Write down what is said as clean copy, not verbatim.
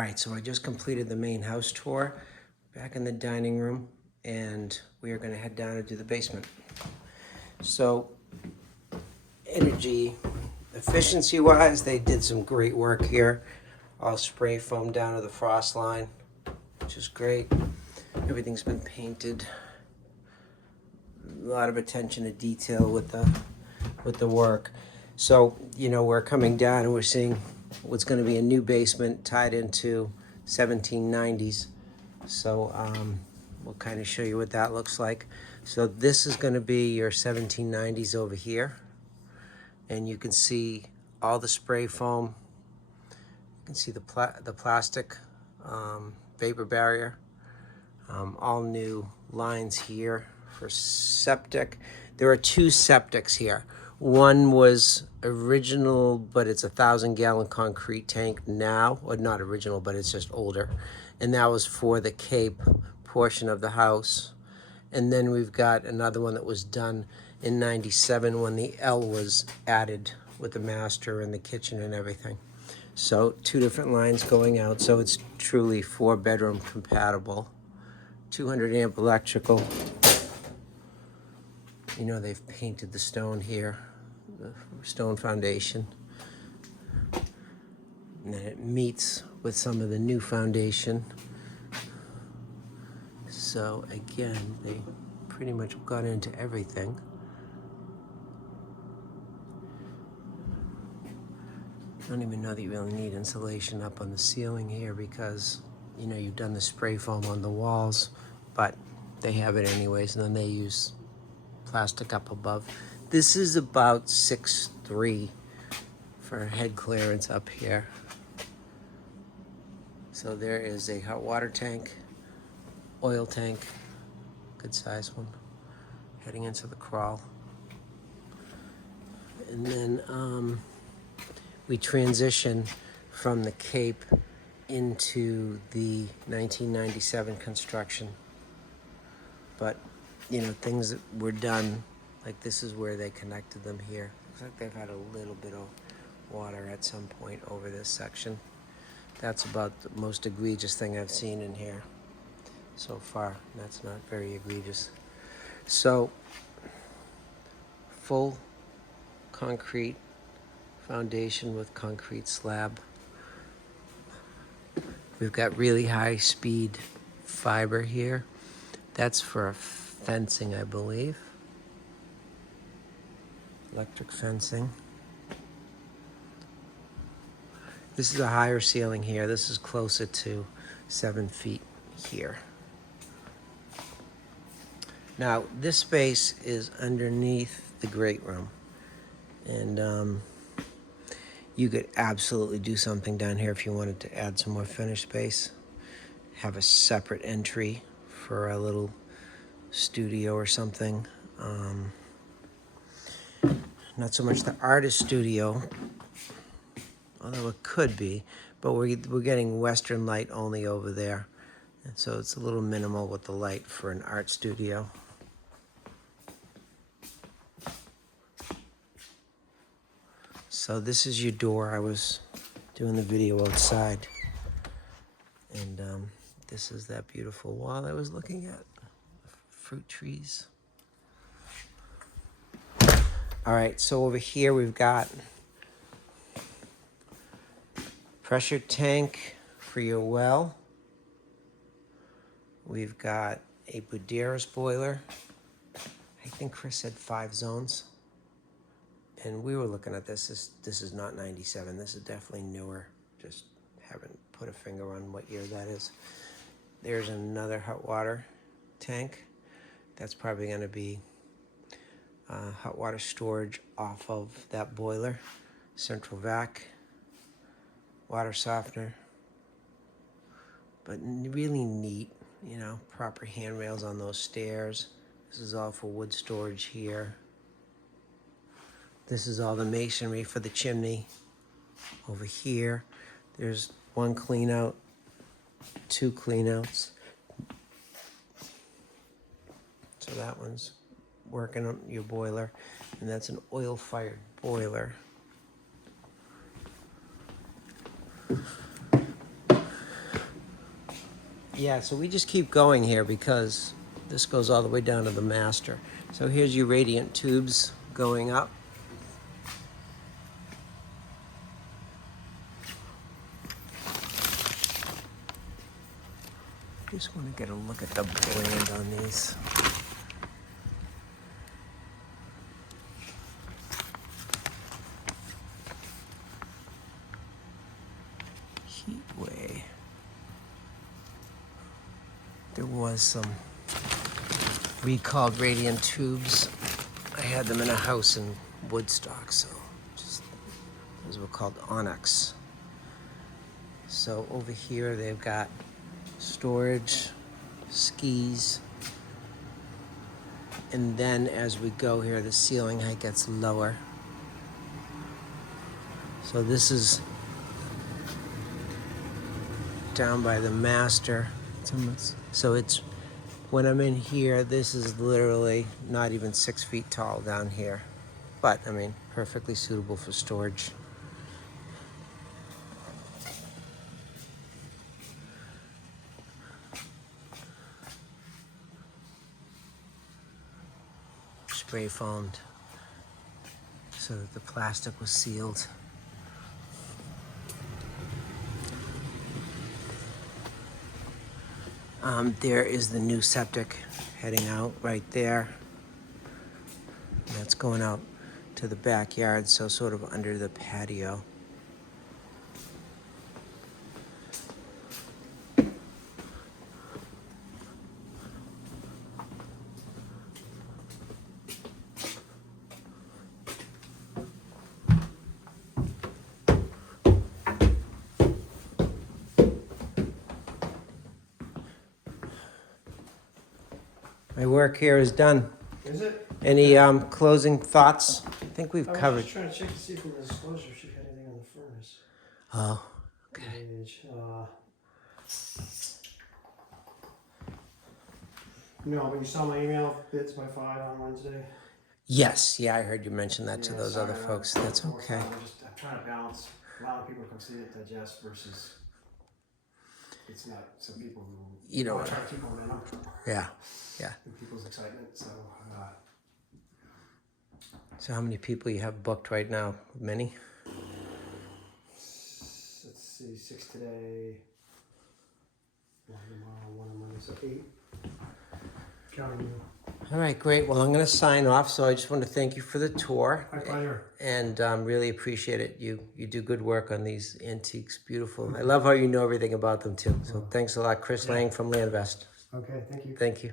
All right, so I just completed the main house tour, back in the dining room, and we are going to head down and do the basement. So, energy efficiency-wise, they did some great work here. All spray foam down to the frost line, which is great. Everything's been painted. A lot of attention to detail with the work. So, we're coming down and we're seeing what's going to be a new basement tied into 1790s. So we'll kind of show you what that looks like. So this is going to be your 1790s over here. And you can see all the spray foam. You can see the plastic vapor barrier. All new lines here for septic. There are two septics here. One was original, but it's 1,000-gallon concrete tank now, or not original, but it's just older. And that was for the Cape portion of the house. And then we've got another one that was done in 97 when the L was added with the master and the kitchen and everything. So two different lines going out. So it's truly 4-bedroom compatible. 200 amp electrical. They've painted the stone here, the stone foundation. And then it meets with some of the new foundation. So again, they pretty much got into everything. I don't even know that you really need insulation up on the ceiling here because, you've done the spray foam on the walls, but they have it anyways, and then they use plastic up above. This is about 6'3" for head clearance up here. So there is a hot water tank, oil tank, good size one, heading into the crawl. And then we transition from the Cape into the 1997 construction. But things that were done, like this is where they connected them here. Looks like they've had a little bit of water at some point over this section. That's about the most egregious thing I've seen in here so far. That's not very egregious. So, full concrete foundation with concrete slab. We've got really high speed fiber here. That's for fencing, I believe. Electric fencing. This is a higher ceiling here. This is closer to 7 feet here. Now, this space is underneath the great room. And you could absolutely do something down here if you wanted to add some more finished space. Have a separate entry for a little studio or something. Not so much the artist studio, although it could be, but we're getting Western light only over there. And so it's a little minimal with the light for an art studio. So this is your door. I was doing the video outside. And this is that beautiful wall I was looking at. Fruit trees. All right, so over here we've got pressure tank for your well. We've got a Buderus boiler. I think Chris said 5 zones. And we were looking at this. This is not 97. This is definitely newer. Just haven't put a finger on what year that is. There's another hot water tank. That's probably going to be hot water storage off of that boiler. Central vac, water softener. But really neat, proper handrails on those stairs. This is all for wood storage here. This is all the masonry for the chimney over here. There's 1 clean out, 2 clean outs. So that one's working on your boiler, and that's an oil-fired boiler. Yeah, so we just keep going here because this goes all the way down to the master. So here's your radiant tubes going up. Just want to get a look at the blend on these. Heatway. There was some recalled radiant tubes. I had them in a house in Woodstock, so just those were called Onyx. So over here they've got storage, skis, and then as we go here, the ceiling height gets lower. So this is down by the master. So it's, when I'm in here, this is literally not even 6 feet tall down here. But, I mean, perfectly suitable for storage. Spray foamed so that the plastic was sealed. There is the new septic heading out right there. And that's going out to the backyard, so sort of under the patio. My work here is done. Is it? Any closing thoughts? I think we've I was covered. just trying to check to see from the disclosure if she had anything on the furnace. Oh, okay. Age, no, but you saw my email, bids by 5 on Wednesday. Yes, yeah, I heard you mention that to Yeah, those other sorry, folks. That's okay. I'm trying to balance allowing people to come see it, digest versus it's not some people who You know what? try to keep them in. Yeah, yeah. And people's excitement. So how many people you have booked right now? Many? Let's see, 6 today, 1 tomorrow, 1 on Monday, so 8. Counting you. All right, great. Well, I'm going to sign off. So I just want to thank you for the tour. My pleasure. And really appreciate it. You do good work on these antiques. Beautiful. I love how you know everything about them too. So thanks a lot, Chris Lang from Landvest. Okay, thank you. Thank you.